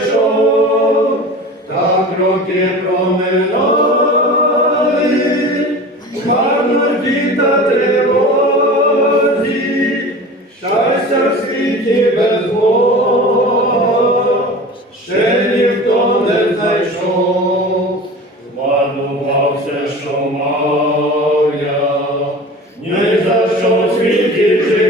пройшов, так роки проминали, марноті та щастя в світі без Бога, ще ніхто не знайшов, зманувався, що мав я, за що в світі жив.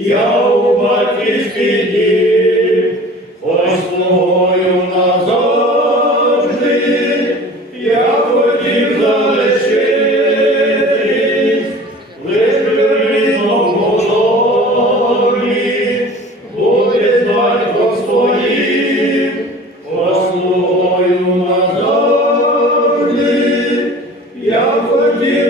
я у батьківській дім, Послугою назавжди, я хотів залишитись, лиш в рідному домі, буде батько своїм, Послугою назавжди, я хотів.